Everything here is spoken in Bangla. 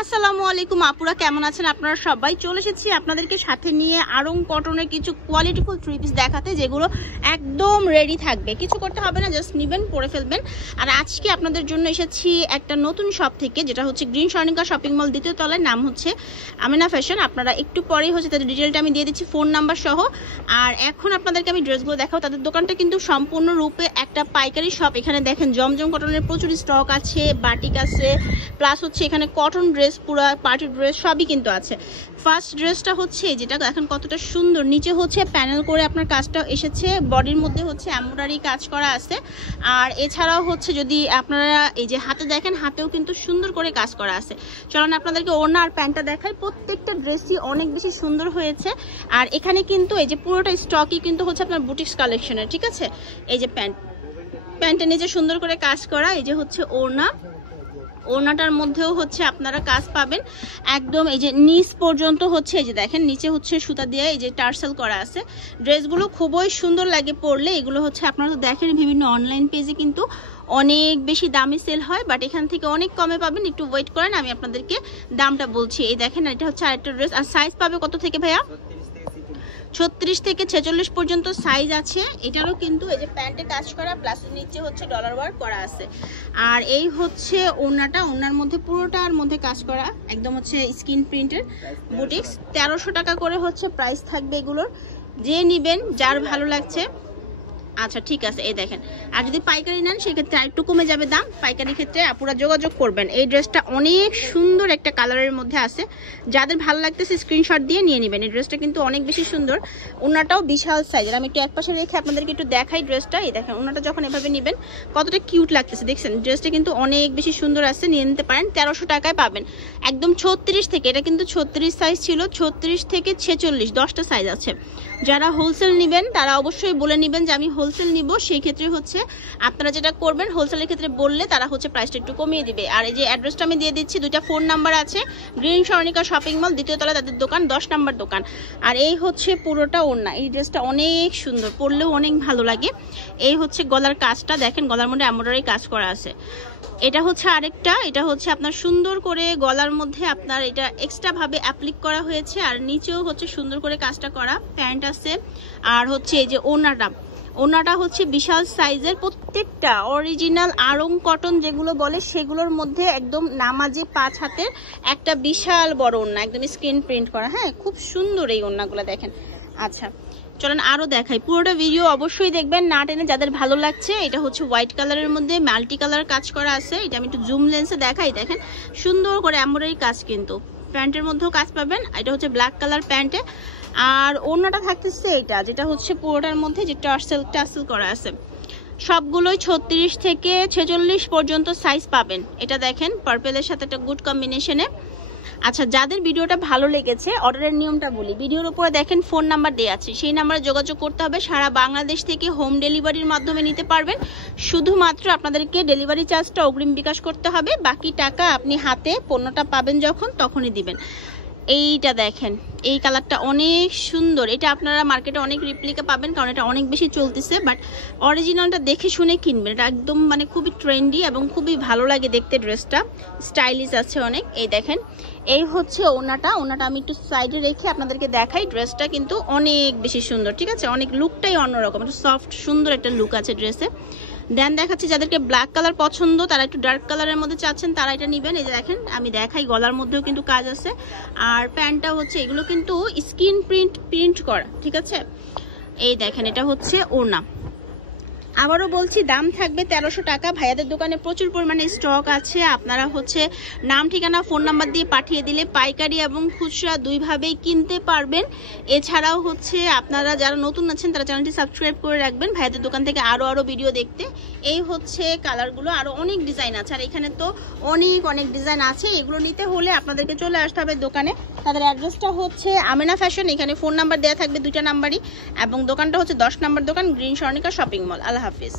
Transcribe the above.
আসসালামু আলাইকুম আপুরা, কেমন আছেন আপনারা সবাই? চলে এসেছি আপনাদেরকে সাথে নিয়ে আরং কটনের কিছু কোয়ালিটিফুল থ্রি পিস দেখাতে, যেগুলো একদম রেডি থাকবে, কিছু করতে হবে না, জাস্ট নেবেন, পরে ফেলবেন। আর আজকে আপনাদের জন্য এসেছি একটা নতুন শপ থেকে, যেটা হচ্ছে গ্রিন স্বর্ণিকা শপিং মল, দ্বিতীয় তলায়, নাম হচ্ছে আমিনা ফ্যাশন। আপনারা একটু পরেই হচ্ছে তাদের ডিটেলটা আমি দিয়ে দিচ্ছি, ফোন নাম্বার সহ। আর এখন আপনাদেরকে আমি ড্রেসগুলো দেখাবো। তাদের দোকানটা কিন্তু সম্পূর্ণরূপে একটা পাইকারি শপ। এখানে দেখেন জমজম কটনের প্রচুর স্টক আছে, বাটিক আছে, প্লাস হচ্ছে এখানে কটন ড্রেস, পুরো পার্টি ড্রেস সবই কিন্তু আছে। ফার্স্ট ড্রেসটা হচ্ছে যেটা এখন কতটা সুন্দর, নিচে হচ্ছে প্যানেল করে আপনার কাজটা এসেছে, বডির মধ্যে হচ্ছে এমব্রয়ডারি কাজ করা আছে। আর এছাড়াও হচ্ছে যদি আপনারা এই যে হাতে দেখেন, হাতেও কিন্তু সুন্দর করে কাজ করা আছে। চলুন আপনাদেরকে ওড়না আর প্যান্টটা দেখাই। প্রত্যেকটা ড্রেসই অনেক বেশি সুন্দর হয়েছে। আর এখানে কিন্তু এই যে পুরোটা স্টকই কিন্তু হচ্ছে আপনার বুটিক্স কালেকশনের, ঠিক আছে। এই যে প্যান্টের নিচে সুন্দর করে কাজ করা, এই যে হচ্ছে ওড়না, ওড়নাটার মধ্যেও হচ্ছে আপনারা কাজ পাবেন একদম এই যে নিচ পর্যন্ত হচ্ছে, এই যে দেখেন নিচে হচ্ছে সুতা দিয়ে এই যে টার্সেল করা আছে। ড্রেসগুলো খুবই সুন্দর লাগে পরলে। এগুলো হচ্ছে আপনারা তো দেখেন বিভিন্ন অনলাইন পেজে কিন্তু অনেক বেশি দামে সেল হয়, বাট এখান থেকে অনেক কমে পাবেন। একটু ওয়েট করেন, আমি আপনাদেরকে দামটা বলছি। এই দেখেন এটা হচ্ছে আরেকটা ড্রেস। আর সাইজ পাবে কত থেকে ভাইয়া? 36 থেকে 46 পর্যন্ত সাইজ আছে। এটারও কিন্তু এই যে প্যান্টে কাজ করা, প্লাস নিচে হচ্ছে ডলার ওয়ার্ক করা আছে। আর এই হচ্ছে ওড়নাটা, ওড়নার মধ্যে পুরোটার মধ্যে কাজ করা, একদম হচ্ছে স্কিন প্রিন্টের বুটিক্স। 1300 টাকা করে হচ্ছে প্রাইস থাকবে এগুলোর। যে নিবেন, যার ভালো লাগছে। আচ্ছা ঠিক আছে, এই দেখেন। আর যদি পাইকারি নেন সেক্ষেত্রে আরেকটু কমে যাবে দাম। পাইকারি ক্ষেত্রে আপুরা যোগাযোগ করবেন। এই ড্রেসটা অনেক সুন্দর একটা কালারের মধ্যে আছে, যাদের ভালো লাগতেছে স্ক্রিনশট দিয়ে নিয়ে নেবেন। এই ড্রেসটা কিন্তু অনেক বেশি সুন্দর। ওড়নাটাও বিশাল সাইজের। আমি একটু একপাশে রেখে আপনাদেরকে একটু দেখাই ড্রেসটা। এই দেখেন ওড়নাটা যখন এভাবে নেবেন কতটা কিউট লাগতেছে, দেখছেন। ড্রেসটা কিন্তু অনেক বেশি সুন্দর আছে, নিয়ে নিতে পারেন। 1300 টাকায় পাবেন একদম 36 থেকে। এটা কিন্তু 36 সাইজ ছিল, 36 থেকে 46 10টা সাইজ আছে। যারা হোলসেল নেবেন তারা অবশ্যই বলে নেবেন যে আমি হোলসেল নিব। সেই ক্ষেত্রে হচ্ছে আপনারা যেটা করবেন, হোলসেলের ক্ষেত্রে বললে তারা হচ্ছে প্রাইসটা একটু কমিয়ে দিবে। আর এই যে অ্যাড্রেসটা আমি দিয়ে দিচ্ছি, দুইটা ফোন নাম্বার আছে। গ্রিন স্বর্ণিকা শপিং মল, দ্বিতীয় তলায় তাদের দোকান, 10 নম্বর দোকান। আর এই হচ্ছে পুরোটা ওড়না। এই ড্রেসটা অনেক সুন্দর, পরলেও অনেক ভালো লাগে। এই হচ্ছে গলার কাজটা দেখেন, গলার মধ্যে এমব্রয়ডারি কাজ করা আছে। এটা হচ্ছে আরেকটা, এটা হচ্ছে আপনার সুন্দর করে গলার মধ্যে আপনার এটা এক্সট্রা ভাবে অ্যাপ্লিক করা হয়েছে। আর নিচেও হচ্ছে সুন্দর করে কাজটা করা, প্যান্ট আছে। আর হচ্ছে এই যে ওড়নাটা হচ্ছে বিশাল সাইজের, প্রত্যেকটা অরিজিনাল আড়ং কটন যেগুলো বলে সেগুলোর মধ্যে একদম নামাজি 5 হাতের একটা বিশাল বড় ওড়না, একদম স্ক্রিন প্রিন্ট করা। হ্যাঁ, খুব সুন্দর এই ওড়নাগুলো দেখেন। আচ্ছা চলেন আরো দেখাই, পুরোটা ভিডিও অবশ্যই দেখবেন, না টেনে। যাদের ভালো লাগছে, এটা হচ্ছে হোয়াইট কালারের মধ্যে মাল্টি কালার কাজ করা আছে। এটা আমি একটু জুম লেন্সে দেখাই, দেখেন সুন্দর করে এমব্রয়ডারি কাজ, কিন্তু প্যান্টের মধ্যেও কাজ পাবেন। এটা হচ্ছে ব্ল্যাক কালার প্যান্টে। আর ওড়নাটা থাকতেছে এটা, যেটা হচ্ছে পুরোটার মধ্যে যে টার্সেল করা আছে। সবগুলোই 36 থেকে 46 পর্যন্ত সাইজ পাবেন। এটা দেখেন পার্পেলের সাথে একটা গুড কম্বিনেশনে। আচ্ছা, যাদের ভিডিওটা ভালো লেগেছে, অর্ডারের নিয়মটা বলি। ভিডিওর উপরে দেখেন ফোন নাম্বার দেওয়া আছে, সেই নাম্বারে যোগাযোগ করতে হবে। সারা বাংলাদেশ থেকে হোম ডেলিভারির মাধ্যমে নিতে পারবেন। শুধুমাত্র আপনাদেরকে ডেলিভারি চার্জটা অগ্রিম বিকাশ করতে হবে, বাকি টাকা আপনি হাতে পণ্যটা পাবেন যখন তখনই দিবেন। এইটা দেখেন, এই কালারটা অনেক সুন্দর। এটা আপনারা মার্কেটে অনেক রিপ্লিকা পাবেন, কারণ এটা অনেক বেশি চলতেছে, বাট অরিজিনালটা দেখে শুনে কিনবেন। এটা একদম মানে খুবই ট্রেন্ডি এবং খুবই ভালো লাগে দেখতে। ড্রেসটা স্টাইলিশ আছে অনেক। এই দেখেন, এই হচ্ছে ওড়নাটা আমি একটু সাইডে রেখে আপনাদেরকে দেখাই। ড্রেসটা কিন্তু অনেক বেশি সুন্দর, ঠিক আছে। অনেক লুকটাই অন্যরকম, একটু সফট সুন্দর একটা লুক আছে ড্রেসে। দেন দেখাচ্ছি, যাদেরকে ব্ল্যাক কালার পছন্দ, তারা একটু ডার্ক কালারের মধ্যে চাচ্ছেন, তারা এটা নেবেন। এই যে দেখেন আমি দেখাই, গলার মধ্যেও কিন্তু কাজ আছে। আর প্যান্টটা হচ্ছে, এগুলো কিন্তু স্কিন প্রিন্ট করা, ঠিক আছে। এই দেখেন, এটা হচ্ছে ওড়না। আবারও বলছি, দাম থাকবে 1300 টাকা। ভাইয়াদের দোকানে প্রচুর পরিমাণে স্টক আছে। আপনারা হচ্ছে নাম, ঠিকানা, ফোন নাম্বার দিয়ে পাঠিয়ে দিলে পাইকারি এবং খুচরা দুইভাবেই কিনতে পারবেন। এছাড়াও হচ্ছে আপনারা যারা নতুন আছেন তারা চ্যানেলটি সাবস্ক্রাইব করে রাখবেন ভাইয়াদের দোকান থেকে আরো ভিডিও দেখতে। এই হচ্ছে কালারগুলো, আরো অনেক ডিজাইন আছে। আর এখানে তো অনেক ডিজাইন আছে। এগুলো নিতে হলে আপনাদেরকে চলে আসতে হবে দোকানে। তাদের অ্যাড্রেসটা হচ্ছে আমিনা ফ্যাশন। এখানে ফোন নাম্বার দেওয়া থাকবে দুইটা নাম্বারই, এবং দোকানটা হচ্ছে 10 নম্বর দোকান, গ্রিন স্বর্ণিকা শপিং মল। আল্লাহ হাফিজ।